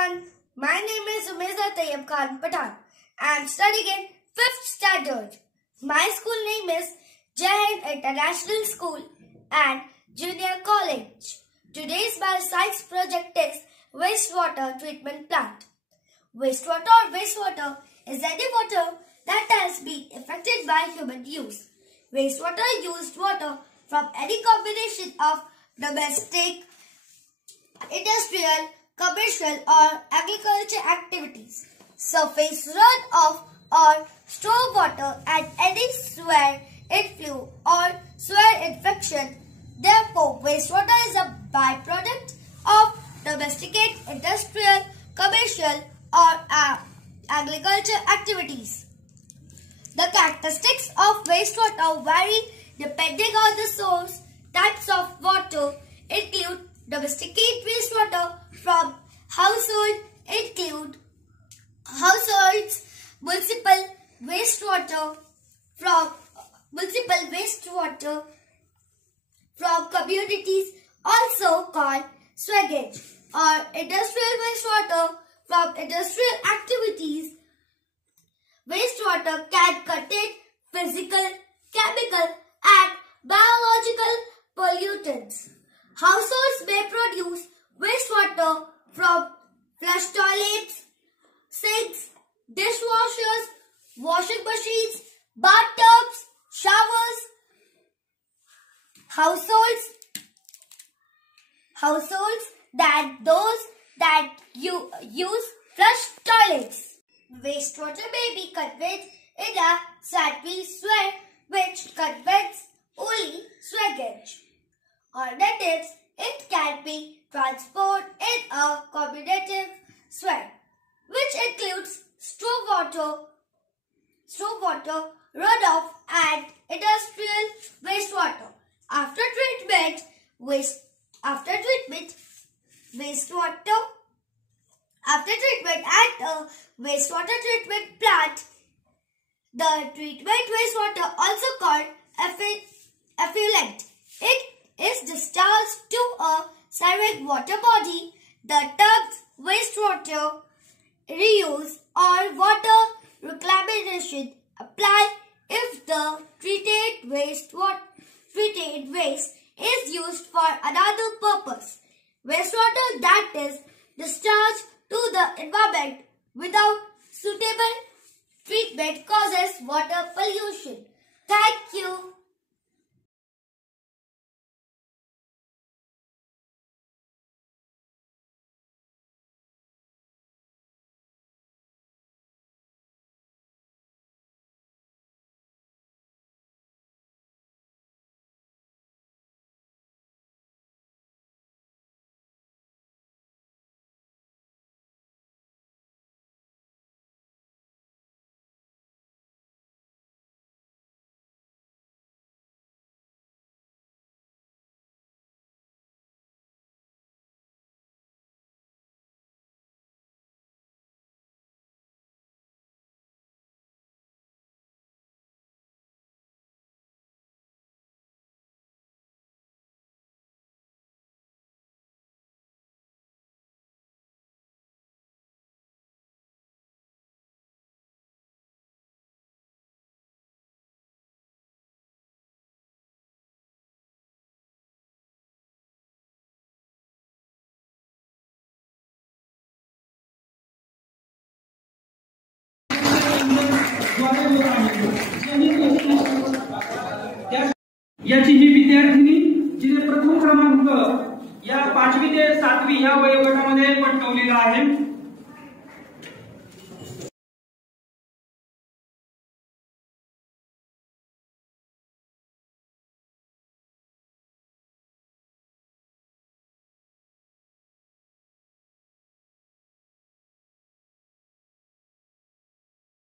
everyone. My name is Umeza Tayyab Khan Pathan. I am studying in 5th standard. My school name is Jai Hind International School and Junior College. Today's bioscience project is wastewater treatment plant. Wastewater is any water that has been affected by human use. Wastewater used water from any combination of domestic, industrial, commercial or agriculture activities, surface runoff or storm water and any sware inflow or sware infection. Therefore, wastewater is a byproduct of domestic, industrial, commercial or agriculture activities. The characteristics of wastewater vary depending on the source. Types of water include domesticate wastewater from households, municipal wastewater from communities, also called sewage, or industrial wastewater from industrial activities. Wastewater can contain physical, chemical and biological pollutants. Households may produce wastewater from flush toilets, sinks, dishwashers, washing machines, bathtubs, showers. Households that use flush toilets. Wastewater may be conveyed in a sanitary sware which conveys only sewage. Alternatives, it can be transported in a combinative sware, which includes stormwater, runoff and industrial wastewater. After treatment at a wastewater treatment plant, the treatment wastewater, also called effluent, it is discharged to a separate water body. The terms wastewater reuse or water reclamation apply if the treated waste is used for another purpose. Wastewater that is discharged to the environment without suitable treatment causes water pollution. Thank you. याची ही विद्यार्थिनी जिने प्रथम क्रमांक या 5वी ते 7वी या वयोगटामध्ये पटकावलेला आहे.